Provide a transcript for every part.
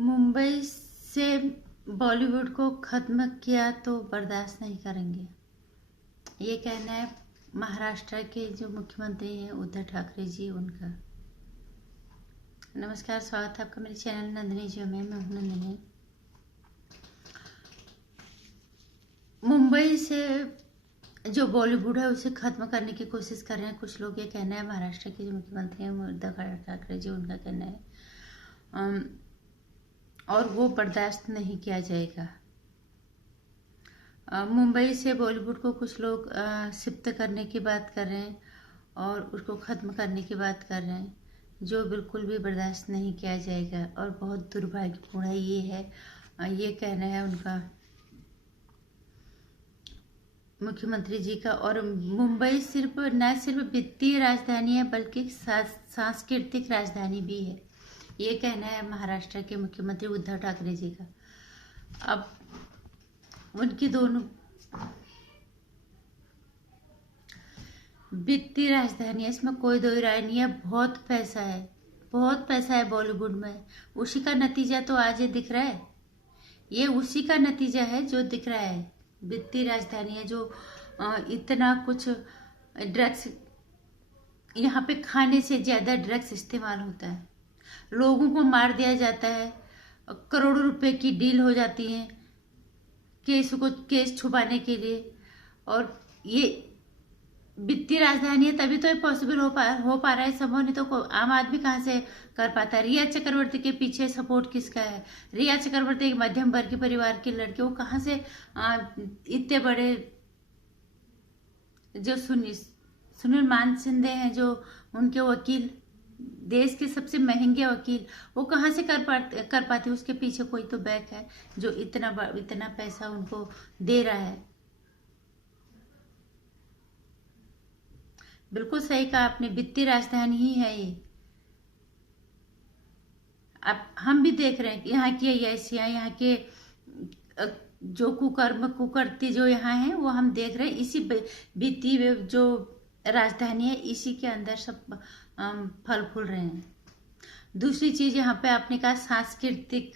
मुंबई से बॉलीवुड को खत्म किया तो बर्दाश्त नहीं करेंगे, ये कहना है महाराष्ट्र के जो मुख्यमंत्री हैं उद्धव ठाकरे जी उनका। नमस्कार, स्वागत है आपका मेरे चैनल नंदिनी जी में। मैं हूं नंदिनी। मुंबई से जो बॉलीवुड है उसे खत्म करने की कोशिश कर रहे हैं कुछ लोग, ये कहना है महाराष्ट्र के जो मुख्यमंत्री हैं उद्धव ठाकरे जी उनका कहना है, और वो बर्दाश्त नहीं किया जाएगा। मुंबई से बॉलीवुड को कुछ लोग शिफ्ट करने की बात कर रहे हैं और उसको ख़त्म करने की बात कर रहे हैं, जो बिल्कुल भी बर्दाश्त नहीं किया जाएगा। और बहुत दुर्भाग्यपूर्ण ये है, ये कहना है उनका मुख्यमंत्री जी का। और मुंबई न सिर्फ वित्तीय राजधानी है बल्कि सांस्कृतिक राजधानी भी है, ये कहना है महाराष्ट्र के मुख्यमंत्री उद्धव ठाकरे जी का। अब उनकी दोनों वित्तीय राजधानी है, इसमें कोई दो राय नहीं है। बहुत पैसा है, बहुत पैसा है बॉलीवुड में। उसी का नतीजा तो आज ये दिख रहा है, ये उसी का नतीजा है जो दिख रहा है। वित्तीय राजधानी है जो इतना कुछ ड्रग्स, यहाँ पे खाने से ज़्यादा ड्रग्स इस्तेमाल होता है, लोगों को मार दिया जाता है, करोड़ों रुपए की डील हो जाती है केस छुपाने के लिए। और ये वित्तीय राजधानी है तभी तो ये पॉसिबल हो पा रहा है, संभव नहीं तो आम आदमी कहाँ से कर पाता है। रिया चक्रवर्ती के पीछे सपोर्ट किसका है? रिया चक्रवर्ती एक मध्यम वर्ग के परिवार की लड़की, वो कहाँ से इतने बड़े जो सुनील मानसिंह हैं, जो उनके वकील, देश के सबसे महंगे वकील, वो कहाँ से कर पाते? उसके पीछे कोई तो बैक है जो इतना पैसा उनको दे रहा है। बिल्कुल सही कहा आपने, वित्तीय राजधानी ही है ये। अब हम भी देख रहे हैं कि यहाँ की अय्याशियाँ, यहाँ के जो कुकर्ती जो यहाँ हैं वो हम देख रहे हैं। इसी वित्तीय जो राजधानी है इसी के अंदर सब फल फूल रहे हैं। दूसरी चीज यहाँ पे आपने कहा सांस्कृतिक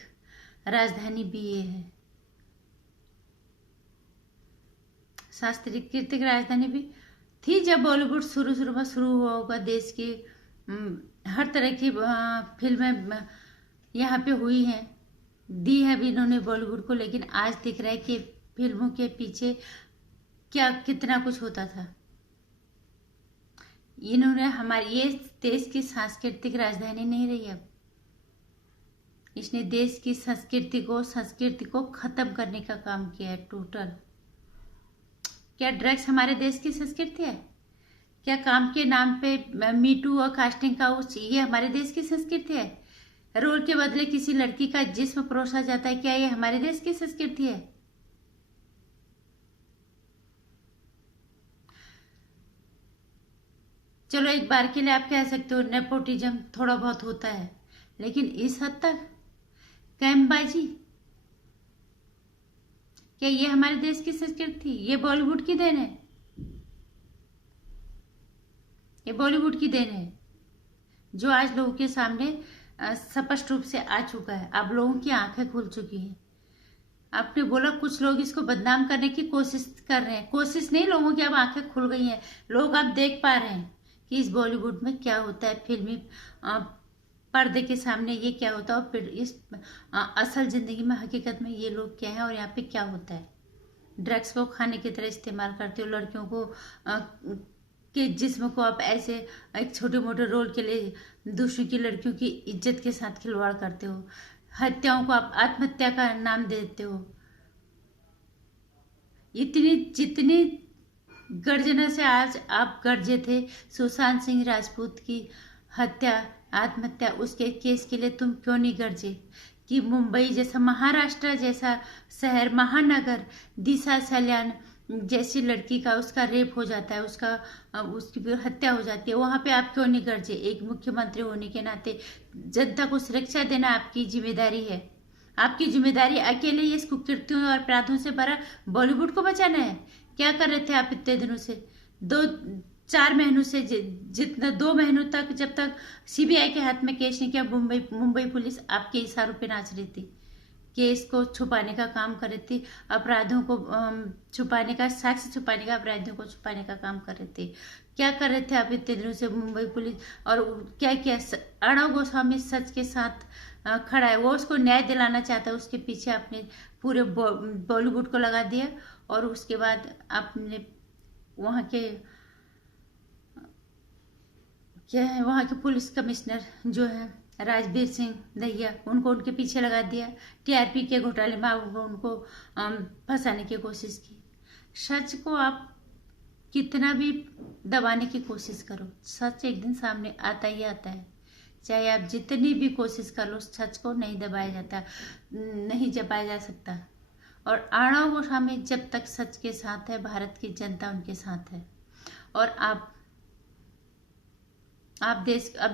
राजधानी भी ये है, सांस्कृतिक राजधानी भी थी जब बॉलीवुड शुरू में शुरू हुआ होगा। देश की हर तरह की फिल्में यहाँ पे हुई हैं, दी है भी इन्होंने बॉलीवुड को। लेकिन आज दिख रहा है कि फिल्मों के पीछे कितना कुछ होता था। इन्होंने हमारे ये देश की सांस्कृतिक राजधानी नहीं रही। अब इसने देश की संस्कृति को खत्म करने का काम किया है टोटल। क्या ड्रग्स हमारे देश की संस्कृति है? क्या काम के नाम पे मीटू और कास्टिंग काउच ये हमारे देश की संस्कृति है? रोल के बदले किसी लड़की का जिस्म परोसा जाता है, क्या ये हमारे देश की संस्कृति है? चलो एक बार के लिए आप कह सकते हो नेपोटिज्म थोड़ा बहुत होता है, लेकिन इस हद तक कैमबाजी, क्या ये हमारे देश की संस्कृति? ये बॉलीवुड की देन है, ये बॉलीवुड की देन है जो आज लोगों के सामने स्पष्ट रूप से आ चुका है। अब लोगों की आंखें खुल चुकी हैं। आपने बोला कुछ लोग इसको बदनाम करने की कोशिश कर रहे हैं, कोशिश नहीं, लोगों की अब आंखें खुल गई हैं। लोग अब देख पा रहे हैं कि इस बॉलीवुड में क्या होता है, फिल्मी पर्दे के सामने ये क्या होता है, और फिर इस असल जिंदगी में हकीकत में ये लोग क्या है और यहाँ पे क्या होता है। ड्रग्स को खाने की तरह इस्तेमाल करते हो, लड़कियों को के जिस्म को आप ऐसे एक छोटे मोटे रोल के लिए दूसरी की लड़कियों की इज्जत के साथ खिलवाड़ करते हो। हत्याओं को आप आत्महत्या का नाम देते हो। जितनी गर्जना से आज आप गर्जे थे सुशांत सिंह राजपूत की हत्या, आत्महत्या, उसके केस के लिए तुम क्यों नहीं गर्जे? कि मुंबई जैसा, महाराष्ट्र जैसा शहर, महानगर, दिशा सल्यान जैसी लड़की का उसका रेप हो जाता है, उसकी हत्या हो जाती है, वहां पे आप क्यों नहीं गर्जे? एक मुख्यमंत्री होने के नाते जनता को सुरक्षा देना आपकी जिम्मेदारी है। आपकी जिम्मेदारी अकेले ये कुकृत्यों और अपराधों से भरा बॉलीवुड को बचाना है? क्या कर रहे थे आप इतने दिनों से? 4 महीनों से जितना 2 महीनों तक, जब तक सीबीआई के हाथ में केस नहीं किया, मुंबई पुलिस आपके इशारों पे नाच रही थी, केस को छुपाने का काम कर रही थी, अपराधों को छुपाने का, साक्ष्य छुपाने का, अपराधियों को छुपाने का काम कर रहे थे। क्या कर रहे थे आप इतने दिनों से मुंबई पुलिस? और क्या किया? अर्णव गोस्वामी सच के साथ खड़ा है, वो उसको न्याय दिलाना चाहता है, उसके पीछे आपने पूरे बॉलीवुड को लगा दिया। और उसके बाद आपने वहाँ के क्या है, वहाँ के पुलिस कमिश्नर जो है राजवीर सिंह दहिया, उनको उनके पीछे लगा दिया। टीआरपी के घोटाले में उनको फंसाने की कोशिश की। सच को आप कितना भी दबाने की कोशिश करो, सच एक दिन सामने आता ही आता है। चाहे आप जितनी भी कोशिश कर लो, सच को नहीं दबाया जाता, नहीं दबाया जा सकता। और अर्णव गोस्वामी जब तक सच के साथ है, भारत की जनता उनके साथ है। और आप अब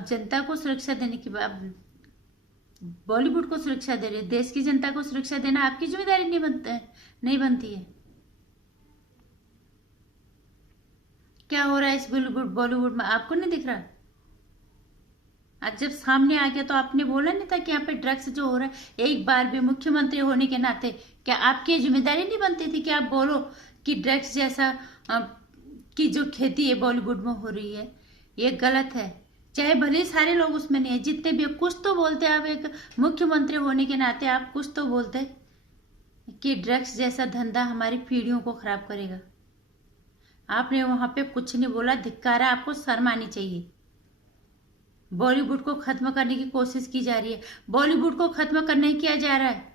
जनता को सुरक्षा देने की बात, बॉलीवुड को सुरक्षा दे रहे, देश की जनता को सुरक्षा देना आपकी जिम्मेदारी नहीं बनती है। क्या हो रहा है इस बॉलीवुड में, आपको नहीं दिख रहा? आज जब सामने आ गया तो आपने बोला नहीं था कि यहाँ पे ड्रग्स जो हो रहा है, एक बार भी मुख्यमंत्री होने के नाते क्या आपकी जिम्मेदारी नहीं बनती थी कि आप बोलो कि ड्रग्स जैसा की जो खेती है बॉलीवुड में हो रही है, ये गलत है। चाहे भले सारे लोग उसमें नहीं है, जितने भी, कुछ तो बोलते। आप एक मुख्यमंत्री होने के नाते आप कुछ तो बोलते कि ड्रग्स जैसा धंधा हमारी पीढ़ियों को खराब करेगा। आपने वहां पे कुछ नहीं बोला, धिक्कार है, आपको शर्म आनी चाहिए। बॉलीवुड को खत्म करने की कोशिश की जा रही है, बॉलीवुड को खत्म करने किया जा रहा है।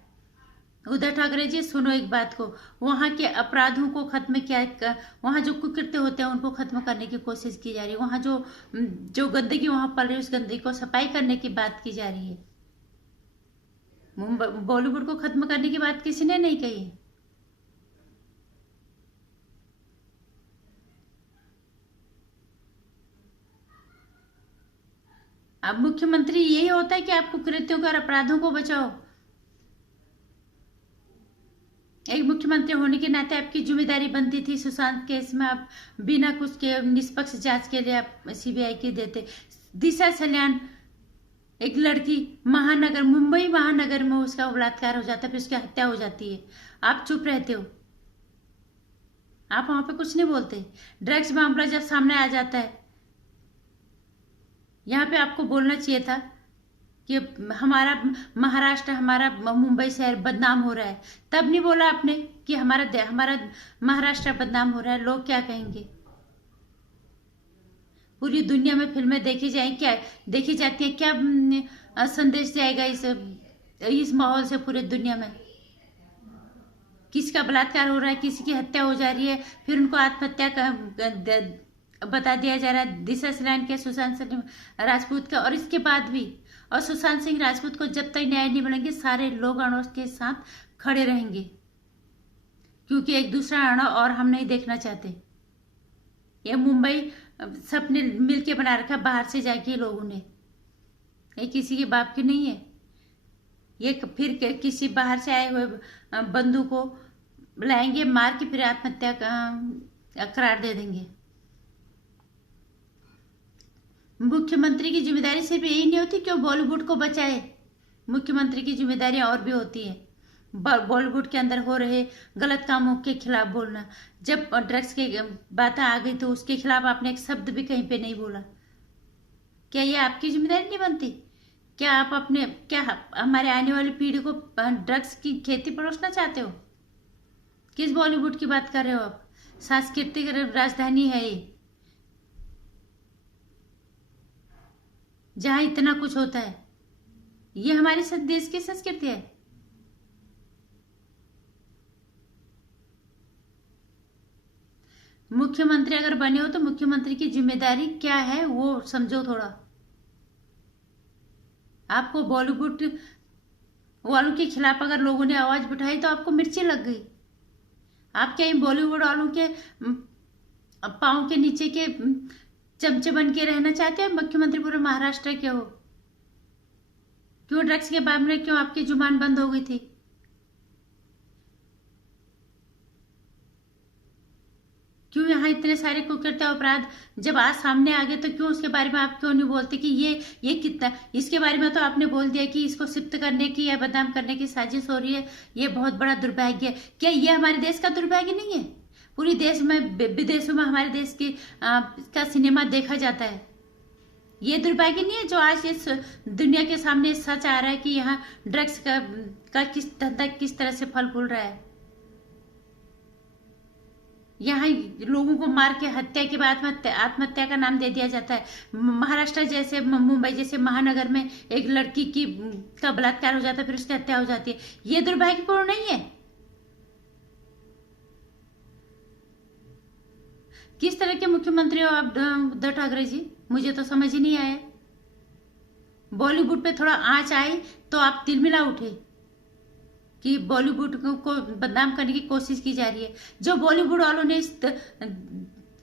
उद्धव ठाकरे जी सुनो एक बात को, वहां के अपराधों को खत्म किया, वहां जो कुकृत्य होते हैं उनको खत्म करने की कोशिश की जा रही है, वहां जो गंदगी वहां पड़ रही है उस गंदगी को सफाई करने की बात की जा रही है। बॉलीवुड को खत्म करने की बात किसी ने नहीं कही है। अब मुख्यमंत्री यही होता है कि आप कुकृत्यों और अपराधों को बचाओ। एक मुख्यमंत्री होने के नाते आपकी जिम्मेदारी बनती थी सुशांत केस में आप बिना कुछ के निष्पक्ष जांच के लिए आप सीबीआई की देते। दिशा सल्यान, एक लड़की, मुंबई महानगर में उसका बलात्कार हो जाता है, फिर उसकी हत्या हो जाती है, आप चुप रहते हो, आप वहां पे कुछ नहीं बोलते। ड्रग्स मामला जब सामने आ जाता है, यहाँ पे आपको बोलना चाहिए था कि हमारा महाराष्ट्र, हमारा मुंबई शहर बदनाम हो रहा है, तब नहीं बोला आपने कि हमारा महाराष्ट्र बदनाम हो रहा है, लोग क्या कहेंगे। पूरी दुनिया में फिल्में देखी जाएंगी, क्या देखी जाती है, क्या संदेश जाएगा इस माहौल से पूरी दुनिया में। किसी का बलात्कार हो रहा है, किसी की हत्या हो जा रही है, फिर उनको आत्महत्या का बता दिया जा रहा है, दिशा सल्यान के, सुशांत सिंह राजपूत का। और इसके बाद भी, और सुशांत सिंह राजपूत को जब तक न्याय नहीं मिलेंगे, सारे लोग अर्णव के साथ खड़े रहेंगे, क्योंकि एक दूसरा अर्णव और हम नहीं देखना चाहते। ये मुंबई सबने मिलके बना रखा, बाहर से जाके लोगों ने, ये किसी के बाप की नहीं है। ये फिर किसी बाहर से आए हुए बंधु को लाएंगे, मार के फिर आत्महत्या का करार दे देंगे। मुख्यमंत्री की जिम्मेदारी सिर्फ यही नहीं होती कि वो बॉलीवुड को बचाए, मुख्यमंत्री की जिम्मेदारी और भी होती है। बॉलीवुड के अंदर हो रहे गलत कामों के खिलाफ बोलना। जब ड्रग्स की बात आ गई तो उसके खिलाफ आपने एक शब्द भी कहीं पे नहीं बोला। क्या ये आपकी जिम्मेदारी नहीं बनती? क्या आप हमारे आने वाली पीढ़ी को ड्रग्स की खेती परोसना चाहते हो? किस बॉलीवुड की बात कर रहे हो आप? सांस्कृतिक राजधानी है ये, जहां इतना कुछ होता है। ये हमारे देश की संस्कृति है। मुख्यमंत्री अगर बने हो तो मुख्यमंत्री की जिम्मेदारी क्या है वो समझो थोड़ा। आपको बॉलीवुड वालों के खिलाफ अगर लोगों ने आवाज उठाई तो आपको मिर्ची लग गई। आप क्या इन बॉलीवुड वालों के पांव के नीचे के चमचे बन के रहना चाहते हैं? मुख्यमंत्री पूरे महाराष्ट्र के हो, क्यों ड्रग्स के बारे में क्यों आपकी जुबान बंद हो गई थी? क्यों यहाँ इतने सारे कुकृत्य अपराध जब आज सामने आ गए तो क्यों उसके बारे में आप क्यों नहीं बोलते कि ये कितना, इसके बारे में तो आपने बोल दिया कि इसको सिफ्त करने की या बदनाम करने की साजिश हो रही है, ये बहुत बड़ा दुर्भाग्य है। क्या ये हमारे देश का दुर्भाग्य नहीं है? पूरी देश में विदेशों में हमारे देश की का सिनेमा देखा जाता है। ये दुर्भाग्य नहीं है जो आज इस दुनिया के सामने सच आ रहा है कि यहाँ ड्रग्स का किस धंधा किस तरह से फल फूल रहा है। यहाँ लोगों को मार के हत्या के बाद आत्महत्या का नाम दे दिया जाता है। महाराष्ट्र जैसे, मुंबई जैसे महानगर में एक लड़की का बलात्कार हो जाता है, फिर उसकी हत्या हो जाती है। ये दुर्भाग्यपूर्ण नहीं है? किस तरह के मुख्यमंत्री हो आप उद्धव ठाकरे जी? मुझे तो समझ ही नहीं आया। बॉलीवुड पे थोड़ा आंच आई तो आप तिलमिला उठे कि बॉलीवुड को बदनाम करने की कोशिश की जा रही है। जो बॉलीवुड वालों ने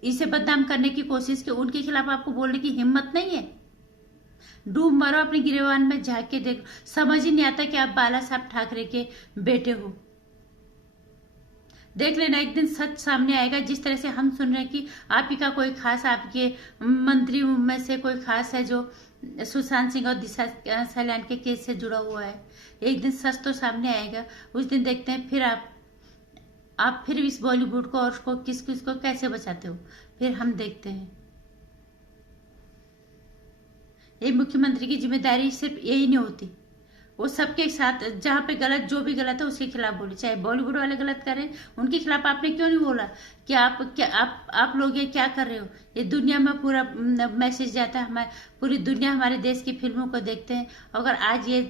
इसे बदनाम करने की कोशिश की, उनके खिलाफ आपको बोलने की हिम्मत नहीं है? डूब मरो अपने गिरेबान में, झांक के देखो। समझ ही नहीं आता कि आप बाला साहब ठाकरे के बेटे हो। देख लेना, एक दिन सच सामने आएगा। जिस तरह से हम सुन रहे हैं कि आप ही का कोई खास, आपके मंत्री में से कोई खास है जो सुशांत सिंह और दिशा सैलान के केस से जुड़ा हुआ है। एक दिन सच तो सामने आएगा। उस दिन देखते हैं फिर आप फिर इस बॉलीवुड को और उसको किस को कैसे बचाते हो, फिर हम देखते हैं। ये मुख्यमंत्री की जिम्मेदारी सिर्फ यही नहीं होती, वो सबके साथ जहाँ पे गलत, जो भी गलत है उसके खिलाफ बोले। चाहे बॉलीवुड वाले गलत करें, उनके खिलाफ आपने क्यों नहीं बोला कि आप लोग ये क्या कर रहे हो? ये दुनिया में पूरा मैसेज जाता है, हमारे पूरी दुनिया हमारे देश की फिल्मों को देखते हैं। अगर आज ये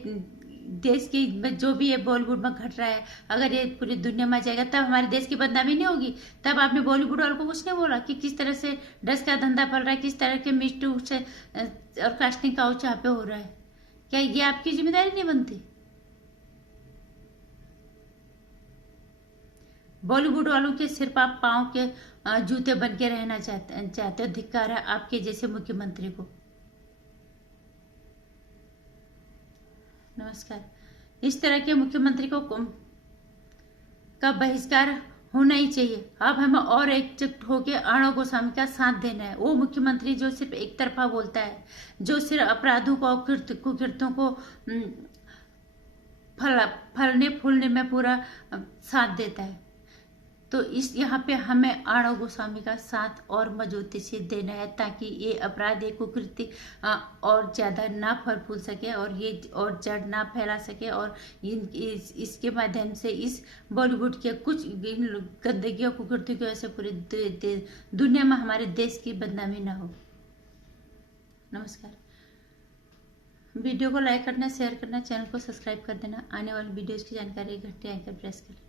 देश की जो भी ये बॉलीवुड में घट रहा है, अगर ये पूरी दुनिया में आ जाएगा तब हमारे देश की बदनामी नहीं होगी। तब आपने बॉलीवुड वालों को कुछ नहीं बोला कि किस तरह से ड्रग्स का धंधा फैल रहा है, किस तरह के मिस्टू से और कास्टिंग काउच यहाँ पे हो रहा है। क्या ये आपकी जिम्मेदारी नहीं बनती? बॉलीवुड वालों के सिर्फ आप पांव के जूते बन के रहना चाहते हो। धिक्कार है आपके जैसे मुख्यमंत्री को। नमस्कार। इस तरह के मुख्यमंत्री को का बहिष्कार होना ही चाहिए। अब हमें और एकजुट होकर अर्णव गोस्वामी का साथ देना है। वो मुख्यमंत्री जो सिर्फ एक तरफा बोलता है, जो सिर्फ अपराधों को, कुकृत्यों को फलने फूलने में पूरा साथ देता है। तो इस यहाँ पे हमें अर्णव गोस्वामी का साथ और मजबूती से देना है, ताकि ये अपराध, ये कुकृत्य और ज़्यादा ना फल फूल सके और ये और जड़ ना फैला सके, और इसके माध्यम से इस बॉलीवुड के कुछ गंदगी और कुकृत्यों की वजह से पूरी दुनिया में हमारे देश की बदनामी ना हो। नमस्कार। वीडियो को लाइक करना, शेयर करना, चैनल को सब्सक्राइब कर देना। आने वाली वीडियोज़ की जानकारी घंटे आइकन प्रेस करें।